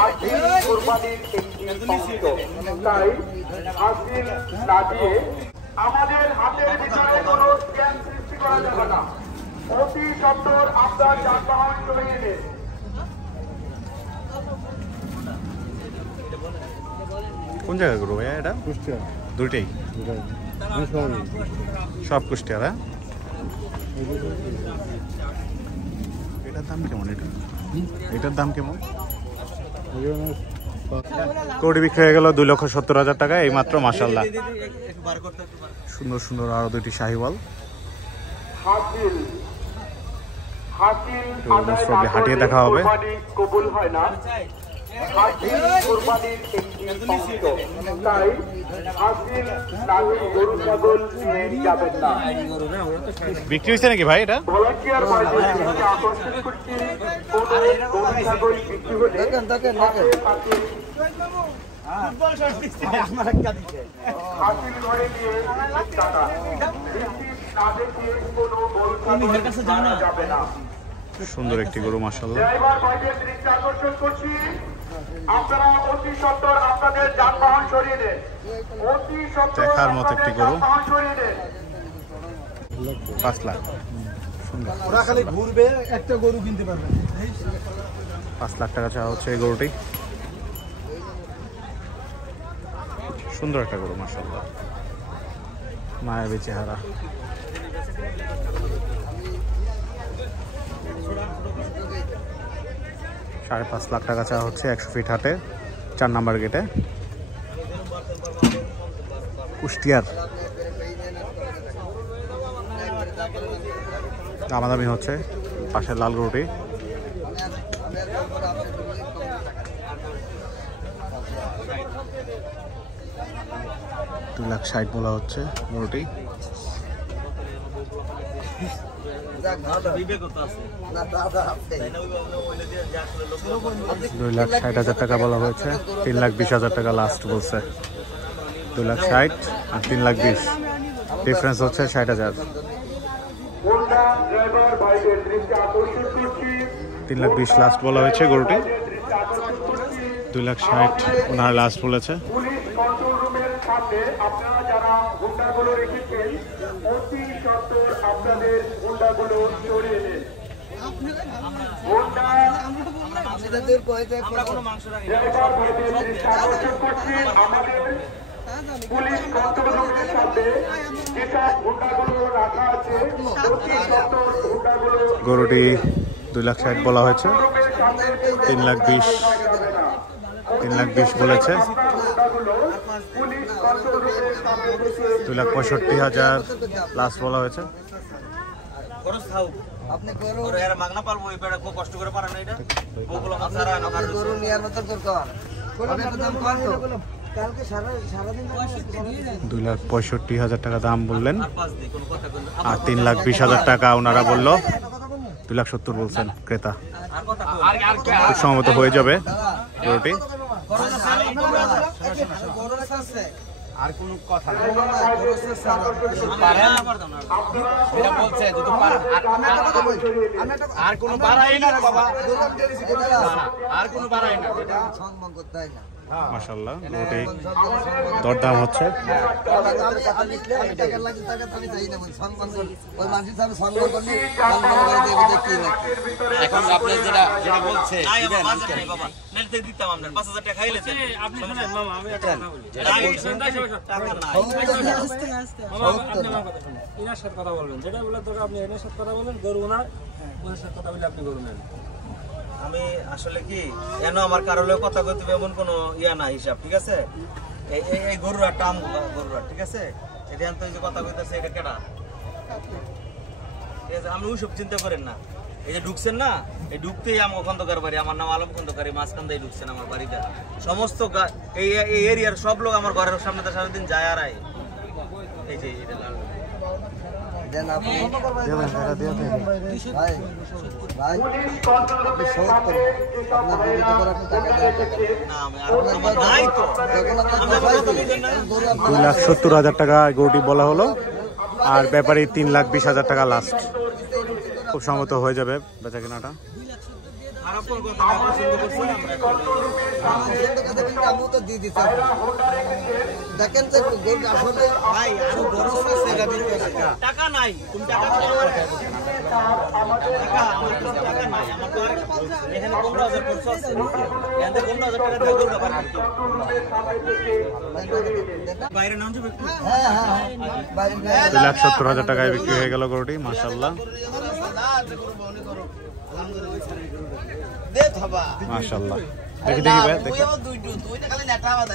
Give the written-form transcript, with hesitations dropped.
হাসিল কোরবানির একটি অংশ, তাই হাসিল না দিয়ে আমাদের হাতের ভিতরে কোনো স্ক্যাম সৃষ্টি করা যাবে না। অতি সত্বর আপনার যানবাহন সরিয়ে নিন। কোন জায়গা করবো ভাইয়া এটা? কুষ্টিয়া। দুইটাই সব কুষ্টিয়ার? হ্যাঁ, এটার দাম কেমন? এটার দাম কেমন? কোটি বিক্রি হয়ে গেল 2,70,000 টাকা এই মাত্র। মাশাআল্লাহ, সুন্দর সুন্দর আরো দুইটি শাহিওয়াল হাটিয়ে দেখা হবে। কবুল হয় না, হাসিল কোরবানির একটি অংশ, তাই হাসিল না দিয়ে গরু ছাগল নিয়ে যাবেন না। বিক্রি হয়েছে নাকি ভাই এটা? ভলান্টিয়ার বাড়িতে আকর্ষণ করছি, কোনো গরু ছাগল বিক্রি হলে হাসিল ঘরে নিয়ে টাকা না দেখিয়ে কোনো গরু ছাগল যাবে না। সুন্দর একটি গরু মাশাআল্লাহ। ড্রাইভার ভাইদের দৃষ্টি আকর্ষণ করছি, আপনারা অতি সত্বর আপনাদের যানবাহন সরিয়ে নেন। অতি সত্বর দেখার মতো একটি গরু। যানবাহন সরিয়ে নেন। 5 লাখ। সুন্দর। ওরা খালি ঘুরবে, একটা গরু কিনতে পারবে। 5 লাখ টাকা চাওয়া হচ্ছে এই গরুটি। সুন্দর একটা গরু মাশাআল্লাহ, মায়াবী চেহারা। $5.5 লাখ টাকা চাওয়া হচ্ছে 100 ফিট হাটে, 4 নাম্বার গেটে, কুষ্টিয়ার। দামাদামি হচ্ছে পাশের লাল গরুটি। $2,60,000 বলা হচ্ছে গরুটি। 2,60,000 টাকা বলা হয়েছে, 3,20,000 টাকা লাস্ট বলছে। 2,60,000 আর 3,20,000, ডিফারেন্স হচ্ছে 60,000। 3,20,000 লাস্ট বলা হয়েছে গরুটি, 2,60,000 ওনার লাস্ট বলেছে। পুলিশ কন্ট্রোল রুমের সামনে আপনারা যারা হুন্ডাগুলো রেখেছেন, অতি সত্বর আপনাদের হুন্ডাগুলো সরিয়ে নেন। পুলিশ কন্ট্রোল রুমের সামনে যেসব হুন্ডাগুলো রাখা আছে, অতি সত্বর হুন্ডাগুলো গরুটি 2,60,000 বলা হয়েছে, 3,20,000 বলেছে। 2,65,000 লাস্ট বলা হয়েছে। মাগনা পারবো, খুব কষ্ট করে পারে না এটা। 2,65,000 টাকা দাম বললেন, আর 3,20,000 টাকা ওনারা বললো। 2,70,000 বলছেন ক্রেতা। খুব সম্ভবত হয়ে যাবে গরুটি। আর কোনো কথা না, বলছে আর কোনো বাড়াই না রে বাবা, আর কোনো বাড়াই না, সম্মান করতে হয় না। মাশাআল্লাহ, গরুটি দরদাম হচ্ছে। এখন আপনি যেটা বলছে কথা বলবেন, যেটা বলে তোকে আপনি এর সাথে কথা বলেন, গরু না ওদের সাথে কথা বলে আপনি গরু নেন। আমি আসলে কি কেন আমার কারোর কথা কইতে এমন কোনো ইয়া না হিসাব, ঠিক আছে? এই গরুরা টাম গরুরা, ঠিক আছে? এটা তো এই যে কথা কইতেছে এটা কেডা, ঠিক আছে? আমি ওইসব চিন্তা করেন না। এই যে ঢুকছেন না, এই ঢুকতেই আমার খন্দকার বাড়ি, আমার নাম আলম খন্দকারী, মাঝখান দিয়ে ঢুকছেন আমার বাড়িটা। সমস্ত এই এরিয়ার সব লোক আমার ঘরের সামনে তো সারাদিন যায় আর আয়। এই যে এটা লাল $2,70,000 টাকা গরুটি বলা হলো, আর ব্যাপারী 3,20,000 টাকা লাস্ট। খুব সম্ভবত হয়ে যাবে বেচা কেনাটা। ভাইরা হোল্ডার রেখেছেন। দেখেন যে গরু আসলে ভাই আরো বড় সেটা দিতে আছে টাকা নাই, তুমি টাকা দাও আমার কাছে। টাকা আমার কাছে টাকা নাই, আমার তো আর এখানে 15,000 খরচ আছে। এখান থেকে 15,000 টাকা দিয়ে গরুটা পার করতে হবে। বাইরে নাম যাবে একটু। হ্যাঁ হ্যাঁ 2,70,000 টাকায় বিক্রি হয়ে গেল গরুটি মাশাআল্লাহ দে ধবা মাশাআল্লাহ। দেখি দেখি ভাই দেখি ওইও দুইটা খালি নেটা বাদা